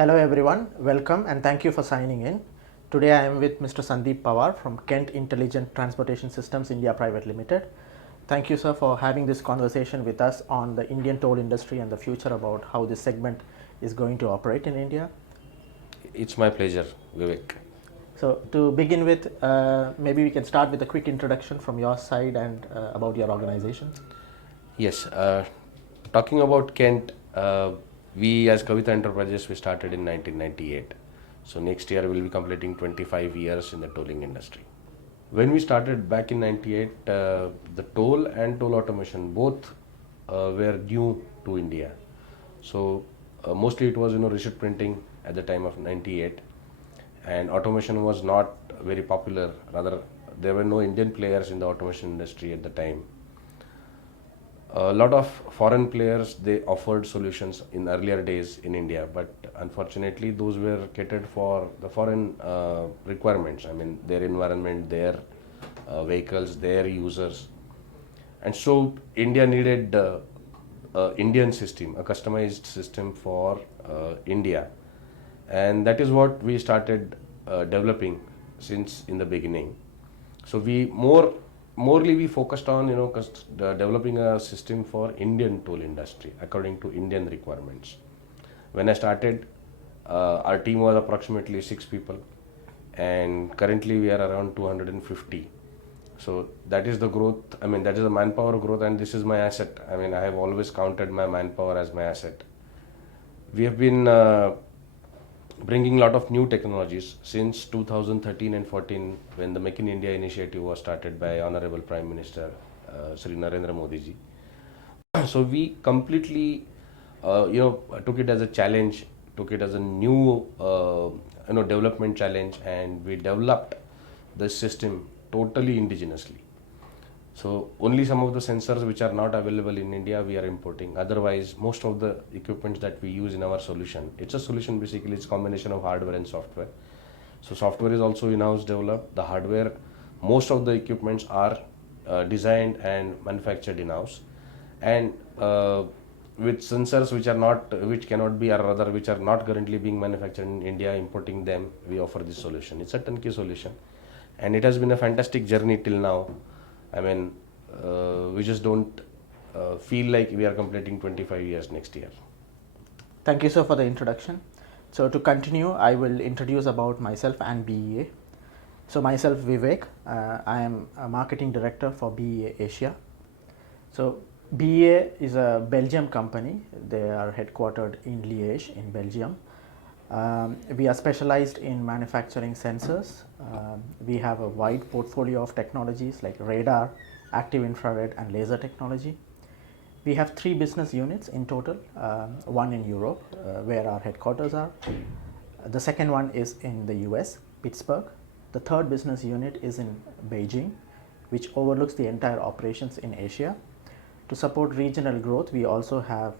Hello everyone, welcome and thank you for signing in. Today I am with Mr. Sandeep Pawar from Kent Intelligent Transportation Systems India Private Limited. Thank you, sir, for having this conversation with us on the Indian toll industry and the future about how this segment is going to operate in India. It's my pleasure, Vivek. So to begin with, maybe we can start with a quick introduction from your side and about your organization. Yes, talking about Kent, we as Kavita Enterprises, we started in 1998. So next year we will be completing 25 years in the tolling industry. When we started back in 98, the toll and toll automation both were new to India. So mostly it was receipt printing at the time of 98, and automation was not very popular. Rather, there were no Indian players in the automation industry at the time. A lot of foreign players, they offered solutions in earlier days in India, but unfortunately those were catered for the foreign requirements. I mean, their environment, their vehicles, their users. And so India needed Indian system, a customized system for India, and that is what we started developing since in the beginning. So morely we focused on developing a system for Indian toll industry according to Indian requirements. When I started, our team was approximately 6 people, and currently we are around 250. So that is the growth. I mean, that is the manpower growth, and this is my asset. I mean, I have always counted my manpower as my asset. We have been bringing a lot of new technologies since 2013 and 14, when the Make in India initiative was started by Honorable Prime Minister Sri Narendra Modi ji. So we completely, took it as a challenge, took it as a new, development challenge, and we developed this system totally indigenously. So only some of the sensors which are not available in India we are importing. Otherwise, most of the equipments that we use in our solution, it's a solution basically. It's a combination of hardware and software. So software is also in-house developed. The hardware, most of the equipments are designed and manufactured in-house, and with sensors which cannot be, or rather which are not currently being manufactured in India, importing them, we offer this solution. It's a turnkey solution, and it has been a fantastic journey till now. I mean, we just don't feel like we are completing 25 years next year. Thank you, sir, for the introduction. So to continue, I will introduce about myself and BEA. So myself, Vivek, I am a marketing director for BEA Asia. So BEA is a Belgium company. They are headquartered in Liège in Belgium. We are specialized in manufacturing sensors. We have a wide portfolio of technologies like radar, active infrared and laser technology. We have 3 business units in total, one in Europe where our headquarters are. The second one is in the US, Pittsburgh. The third business unit is in Beijing, which overlooks the entire operations in Asia. To support regional growth, we also have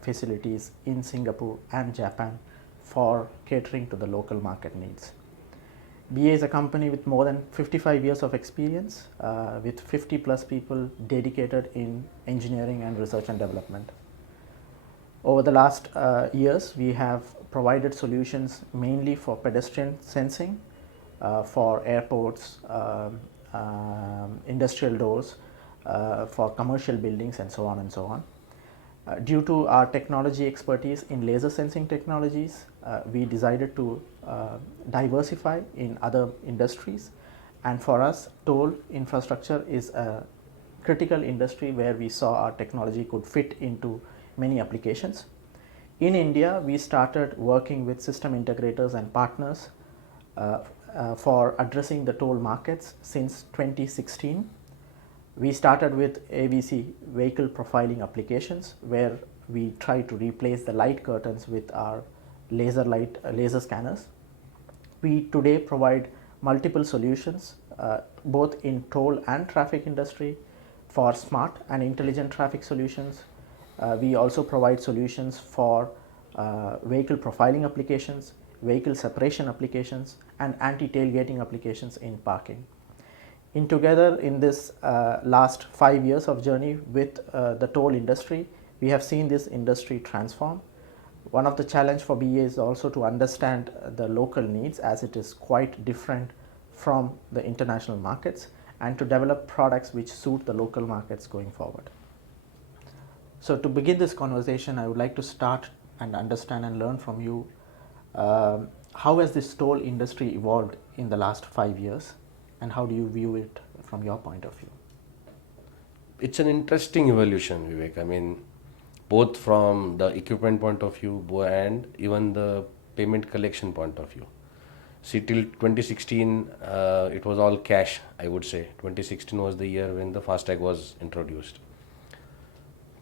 facilities in Singapore and Japan for catering to the local market needs. BA is a company with more than 55 years of experience, with 50 plus people dedicated in engineering and research and development. Over the last years, we have provided solutions mainly for pedestrian sensing, for airports, industrial doors, for commercial buildings and so on and so on. Due to our technology expertise in laser sensing technologies, we decided to diversify in other industries, and for us toll infrastructure is a critical industry where we saw our technology could fit into many applications. In India, we started working with system integrators and partners for addressing the toll markets since 2016. We started with AVC, vehicle profiling applications, where we try to replace the light curtains with our laser scanners. We today provide multiple solutions both in toll and traffic industry for smart and intelligent traffic solutions. We also provide solutions for vehicle profiling applications, vehicle separation applications and anti-tailgating applications in parking. In together, in this last 5 years of journey with the toll industry, we have seen this industry transform. One of the challenge for BA is also to understand the local needs, as it is quite different from the international markets, and to develop products which suit the local markets going forward. So to begin this conversation, I would like to start and understand and learn from you, how has this toll industry evolved in the last 5 years, and how do you view it from your point of view? It's an interesting evolution, Vivek. I mean, both from the equipment point of view and even the payment collection point of view. See, till 2016, it was all cash, I would say. 2016 was the year when the FASTag was introduced.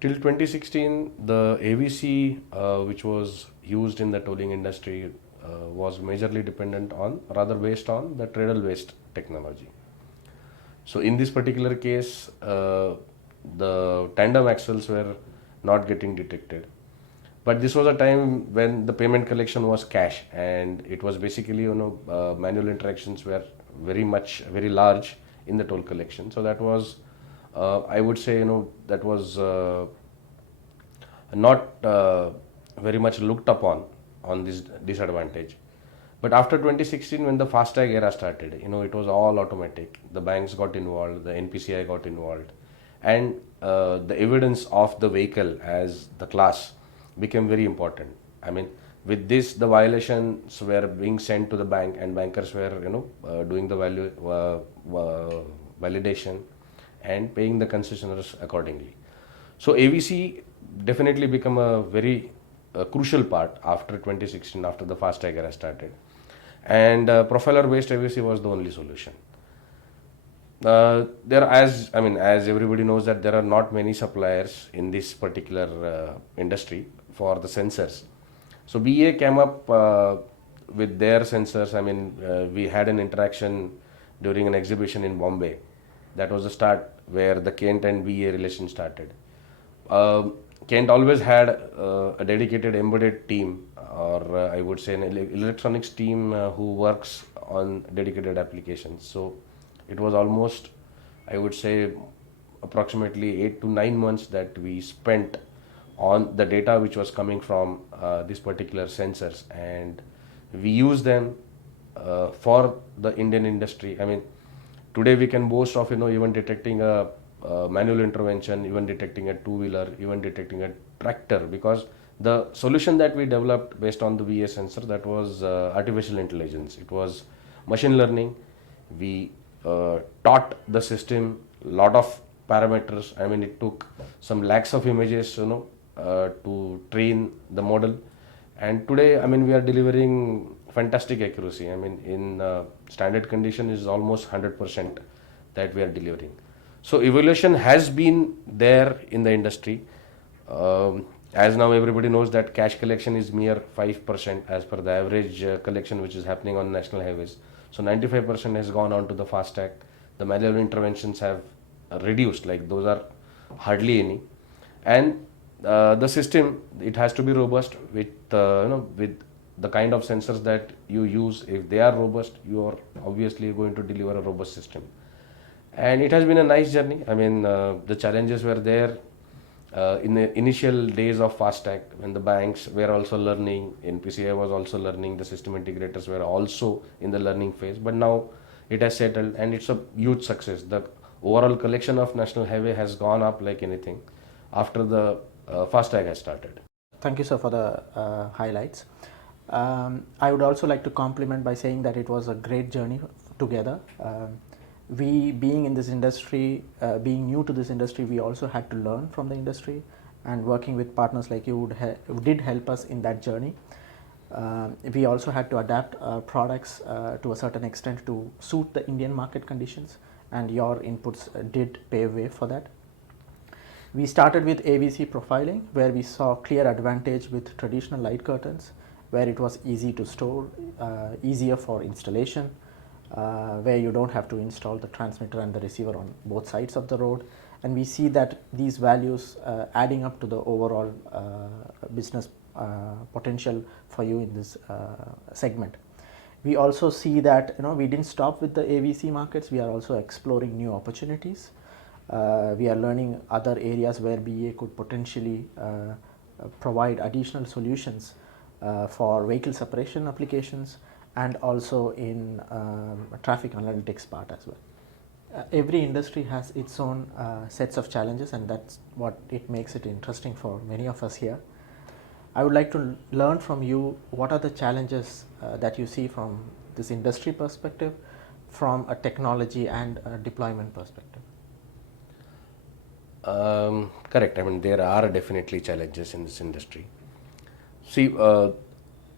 Till 2016, the AVC, which was used in the tolling industry, was majorly dependent on, rather based on the treadle-based technology. So in this particular case, the tandem axles were not getting detected. But this was a time when the payment collection was cash, and it was basically, manual interactions were very large in the toll collection. So that was, I would say, that was not very much looked upon on this disadvantage. But after 2016, when the FASTag era started, it was all automatic. The banks got involved, the NPCI got involved, and the evidence of the vehicle as the class became very important. I mean, with this, the violations were being sent to the bank, and bankers were, doing the validation and paying the concessionaires accordingly. So AVC definitely become a very crucial part after 2016, after the FASTag era started. And profiler-based AVC was the only solution. As everybody knows, that there are not many suppliers in this particular industry for the sensors. So BA came up with their sensors. I mean, we had an interaction during an exhibition in Bombay. That was the start where the Kent and BA relation started. Kent always had a dedicated embedded team, or I would say an electronics team who works on dedicated applications. So it was almost, I would say, approximately 8 to 9 months that we spent on the data which was coming from these particular sensors, and we use them for the Indian industry. I mean, today we can boast of even detecting a manual intervention, even detecting a two-wheeler, even detecting a tractor, because the solution that we developed based on the VA sensor, that was artificial intelligence. It was machine learning. We taught the system a lot of parameters. I mean, it took some lakhs of images, to train the model. And today, I mean, we are delivering fantastic accuracy. I mean, in standard condition is almost 100% that we are delivering. So evolution has been there in the industry. As now everybody knows that cash collection is mere 5% as per the average collection which is happening on national highways. So 95% has gone on to the FASTag. The manual interventions have reduced, like those are hardly any. And the system, it has to be robust with with the kind of sensors that you use. If they are robust, you are obviously going to deliver a robust system. And it has been a nice journey. I mean, the challenges were there in the initial days of FASTag, when the banks were also learning, NPCI was also learning, the system integrators were also in the learning phase. But now it has settled, and it's a huge success. The overall collection of national highway has gone up like anything after the FASTag has started. Thank you, sir, for the highlights. I would also like to compliment by saying that it was a great journey together. We being in this industry, being new to this industry, we also had to learn from the industry, and working with partners like you did help us in that journey. We also had to adapt our products to a certain extent to suit the Indian market conditions, and your inputs did pave way for that. We started with AVC profiling, where we saw clear advantage with traditional light curtains, where it was easy to store, easier for installation, where you don't have to install the transmitter and the receiver on both sides of the road. And we see that these values adding up to the overall business potential for you in this segment. We also see that we didn't stop with the AVC markets. We are also exploring new opportunities. We are learning other areas where BA could potentially provide additional solutions for vehicle separation applications and also in traffic analytics part as well. Every industry has its own sets of challenges, and that's what it makes it interesting for many of us here. I would like to learn from you what are the challenges that you see from this industry perspective, from a technology and a deployment perspective. Correct. I mean, there are definitely challenges in this industry. See,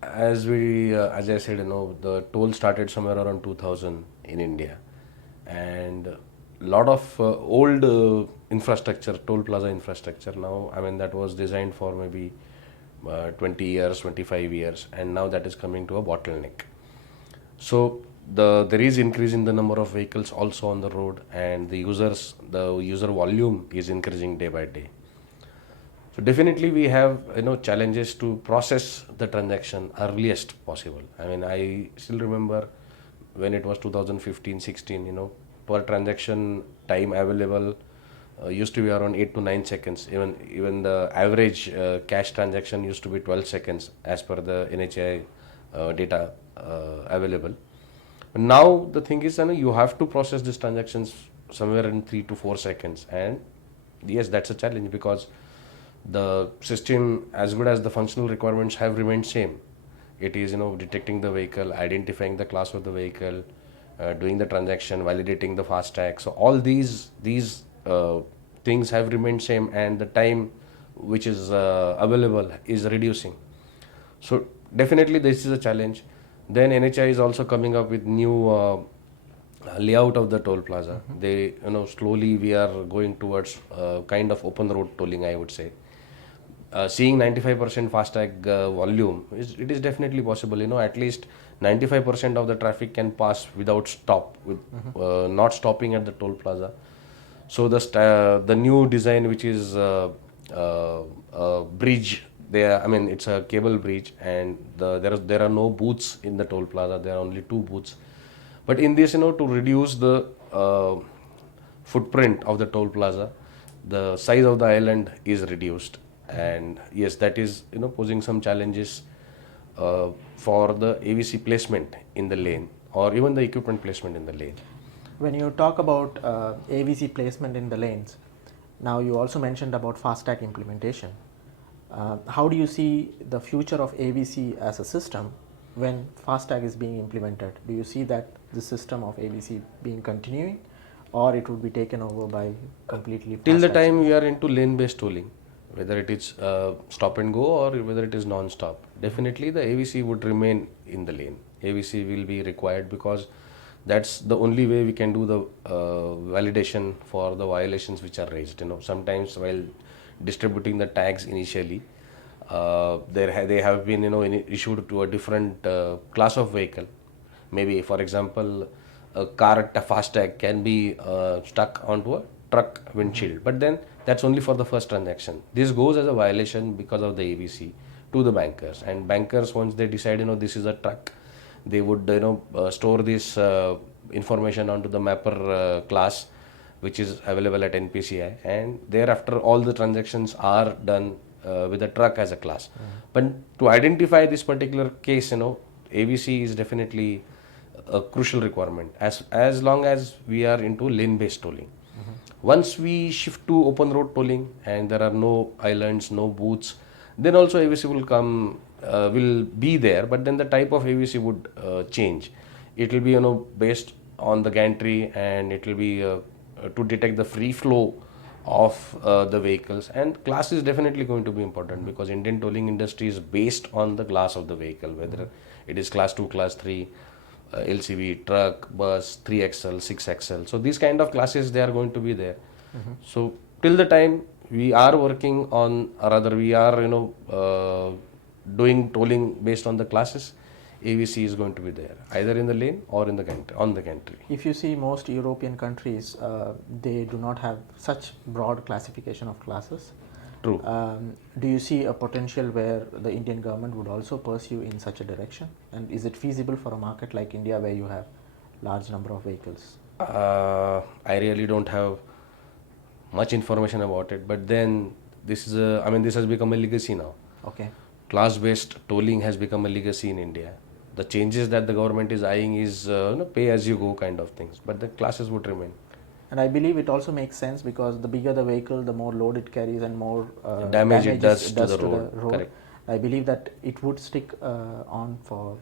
as I said, the toll started somewhere around 2000 in India, and a lot of old infrastructure, toll plaza infrastructure. Now, I mean, that was designed for maybe 20 years, 25 years, and now that is coming to a bottleneck. So there is increase in the number of vehicles also on the road, and the user volume is increasing day by day. So definitely we have challenges to process the transaction earliest possible. I mean, I still remember when it was 2015-16, per transaction time available used to be around 8 to 9 seconds. Even the average cash transaction used to be 12 seconds as per the NHAI data available. But now the thing is, you have to process these transactions somewhere in 3 to 4 seconds, and yes, that's a challenge because the system, as good as the functional requirements have remained same. It is detecting the vehicle, identifying the class of the vehicle, doing the transaction, validating the FASTag. So all these things have remained same, and the time which is available is reducing. So definitely this is a challenge. Then NHI is also coming up with new layout of the toll plaza. They slowly we are going towards kind of open road tolling, I would say. Seeing 95% FASTag volume, it is definitely possible. At least 95% of the traffic can pass without stop, with not stopping at the toll plaza. So the new design, which is bridge, there. I mean, it's a cable bridge, and there are no booths in the toll plaza. There are only 2 booths. But in this, to reduce the footprint of the toll plaza, the size of the island is reduced. And yes, that is posing some challenges for the AVC placement in the lane, or even the equipment placement in the lane. When you talk about AVC placement in the lanes, now you also mentioned about FASTag implementation. How do you see the future of AVC as a system when FASTag is being implemented? Do you see that the system of AVC being continuing, or it would be taken over by completely Till the FASTag time we are into lane-based tolling, whether it is stop and go or whether it is non-stop, definitely the AVC would remain in the lane. AVC will be required because that's the only way we can do the validation for the violations which are raised. Sometimes while distributing the tags initially, they have been issued to a different class of vehicle. Maybe, for example, a car FASTag can be stuck onto a truck windshield, but then that's only for the first transaction. This goes as a violation because of the AVC to the bankers, and bankers, once they decide this is a truck, they would store this information onto the mapper class, which is available at NPCI, and thereafter all the transactions are done with a truck as a class. But to identify this particular case, AVC is definitely a crucial requirement as long as we are into lane-based tolling. Once we shift to open road tolling and there are no islands, no booths, then also AVC will be there, but then the type of AVC would change. It will be based on the gantry, and it will be to detect the free flow of the vehicles, and class is definitely going to be important because Indian tolling industry is based on the class of the vehicle, whether it is class 2, class 3, LCV, truck, bus, 3XL, 6XL. So these kind of classes, they are going to be there. So till the time we are working on, or rather we are doing tolling based on the classes, AVC is going to be there either in the lane or in the gantry, on the gantry. If you see most European countries, they do not have such broad classification of classes. True. Do you see a potential where the Indian government would also pursue in such a direction? And is it feasible for a market like India where you have large number of vehicles? I really don't have much information about it, but then this is a, I mean, this has become a legacy now. Okay. Class-based tolling has become a legacy in India. The changes that the government is eyeing is pay as you go kind of things, but the classes would remain. And I believe it also makes sense because the bigger the vehicle, the more load it carries and more Damage it damages does to the road. Correct. I believe that it would stick on for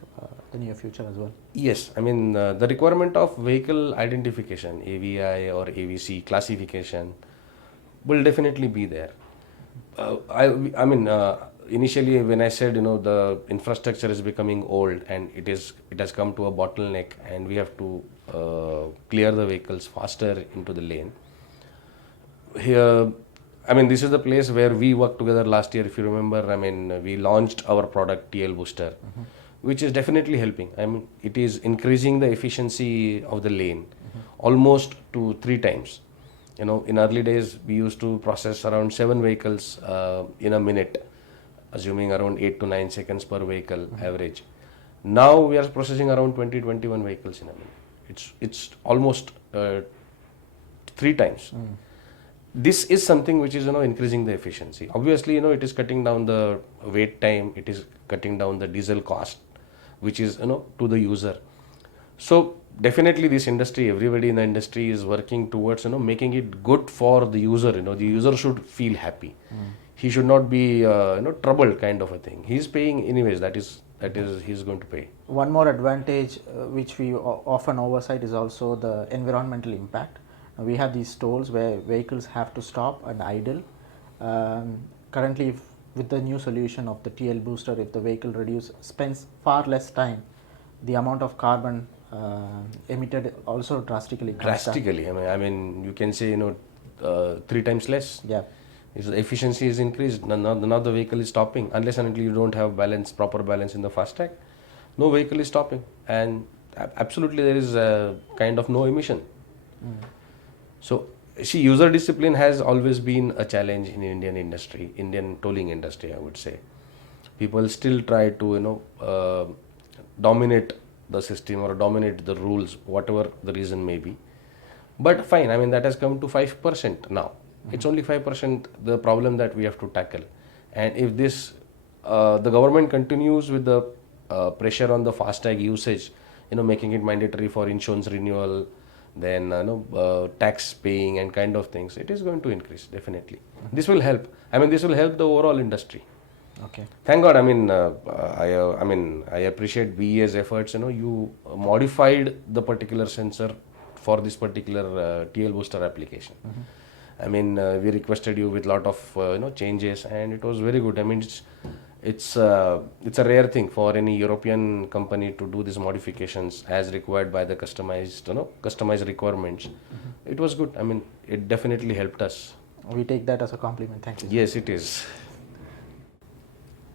the near future as well. Yes, I mean the requirement of vehicle identification, AVI or AVC classification, will definitely be there. I mean, initially when I said the infrastructure is becoming old and it has come to a bottleneck and we have to clear the vehicles faster into the lane. Here, I mean, this is the place where we worked together last year. If you remember, I mean, we launched our product TL Booster, which is definitely helping. I mean, it is increasing the efficiency of the lane almost to 3 times. In early days, we used to process around 7 vehicles in a minute, assuming around 8 to 9 seconds per vehicle average. Now we are processing around 20-21 vehicles in a minute. It's almost 3 times. This is something which is increasing the efficiency. Obviously, it is cutting down the wait time. It is cutting down the diesel cost, which is to the user. So definitely this industry, everybody in the industry is working towards making it good for the user. The user should feel happy. He should not be troubled kind of a thing. He's paying anyways. That is he's going to pay. One more advantage which we often oversight is also the environmental impact. We have these tolls where vehicles have to stop and idle. Currently, with the new solution of the TL Booster, if the vehicle spends far less time, the amount of carbon emitted also drastically comes down. Drastically. I mean, you can say 3 times less. Yeah. If the efficiency is increased, now the vehicle is stopping. Unless and until you don't have proper balance in the FASTag, no vehicle is stopping, and absolutely there is kind of no emission. So, see, user discipline has always been a challenge in Indian tolling industry, I would say. People still try to, dominate the system or dominate the rules, whatever the reason may be. But fine, I mean, that has come to 5% now. It's only 5% the problem that we have to tackle. And if the government continues with the pressure on the FASTag usage, making it mandatory for insurance renewal, then tax paying and kind of things, it is going to increase definitely. This will help. I mean, this will help the overall industry. Okay. Thank God. I mean, I appreciate BEA's efforts. You modified the particular sensor for this particular TL Booster application. I mean, we requested you with lot of changes, and it was very good. I mean, it's a rare thing for any European company to do these modifications as required by the customized requirements. It was good. I mean, it definitely helped us. We take that as a compliment. Thank you. Yes, it is.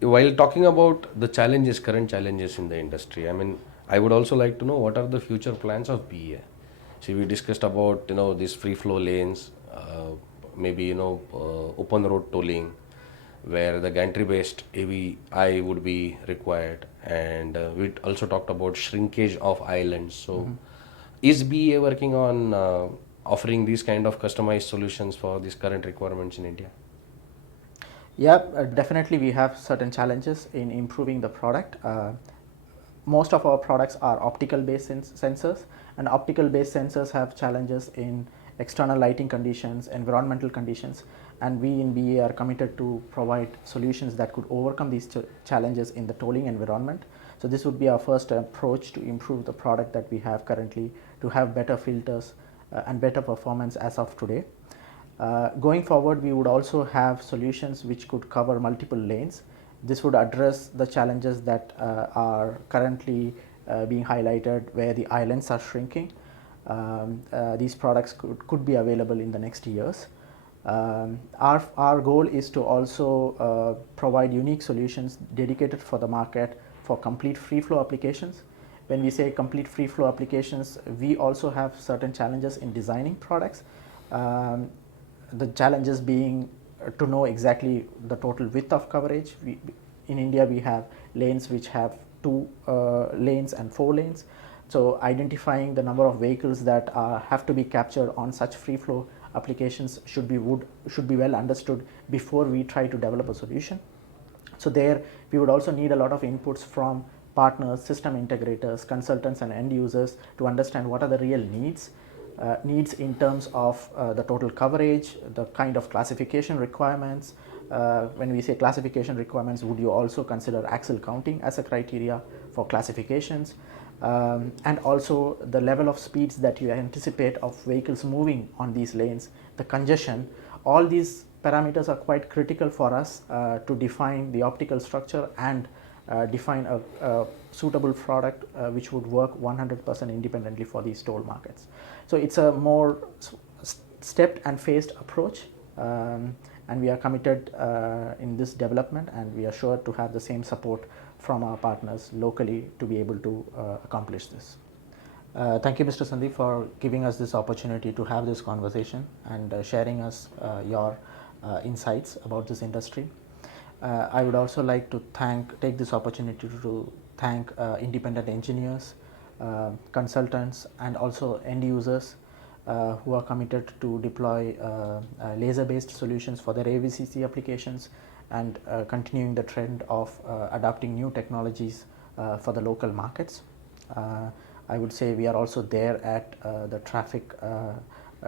While talking about the current challenges in the industry, I mean, I would also like to know what are the future plans of BEA. See, we discussed about these free flow lanes, maybe open road tolling, where the gantry based AVI would be required, and we also talked about shrinkage of islands. So is BEA working on offering these kind of customized solutions for these current requirements in India? Yeah, definitely we have certain challenges in improving the product. Most of our products are optical based sensors, and optical based sensors have challenges in external lighting conditions, environmental conditions, and we in BEA are committed to provide solutions that could overcome these challenges in the tolling environment. So this would be our first approach to improve the product that we have currently, to have better filters and better performance as of today. Going forward, we would also have solutions which could cover multiple lanes. This would address the challenges that are currently being highlighted, where the islands are shrinking. These products could be available in the next years. Our goal is to also provide unique solutions dedicated for the market for complete free flow applications. When we say complete free flow applications, we also have certain challenges in designing products. The challenges being to know exactly the total width of coverage. In India, we have lanes which have 2 lanes and 4 lanes. So identifying the number of vehicles that have to be captured on such free flow applications should be well understood before we try to develop a solution. So there we would also need a lot of inputs from partners, system integrators, consultants and end users to understand what are the real needs in terms of the total coverage, the kind of classification requirements. When we say classification requirements, would you also consider axle counting as a criteria for classifications? And also the level of speeds that you anticipate of vehicles moving on these lanes, the congestion, all these parameters are quite critical for us to define the optical structure and define a suitable product which would work 100% independently for these toll markets. So it's a more stepped and phased approach, and we are committed in this development, and we are sure to have the same support from our partners locally to be able to accomplish this. Thank you, Mr. Sandeep, for giving us this opportunity to have this conversation and sharing us your insights about this industry. I would also like to take this opportunity to thank independent engineers, consultants and also end users who are committed to deploy laser-based solutions for their AVCC applications and continuing the trend of adopting new technologies for the local markets. I would say we are also there at the Traffic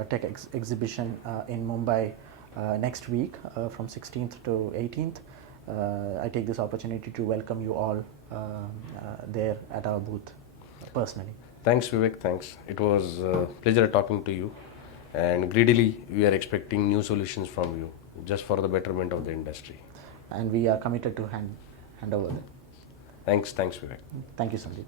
Tech exhibition in Mumbai next week from 16th to 18th. I take this opportunity to welcome you all there at our booth personally. Thanks, Vivek. Thanks. It was a pleasure talking to you. And greedily, we are expecting new solutions from you just for the betterment of the industry. And we are committed to hand over them. Thanks, Vivek. Thank you, Sandeep.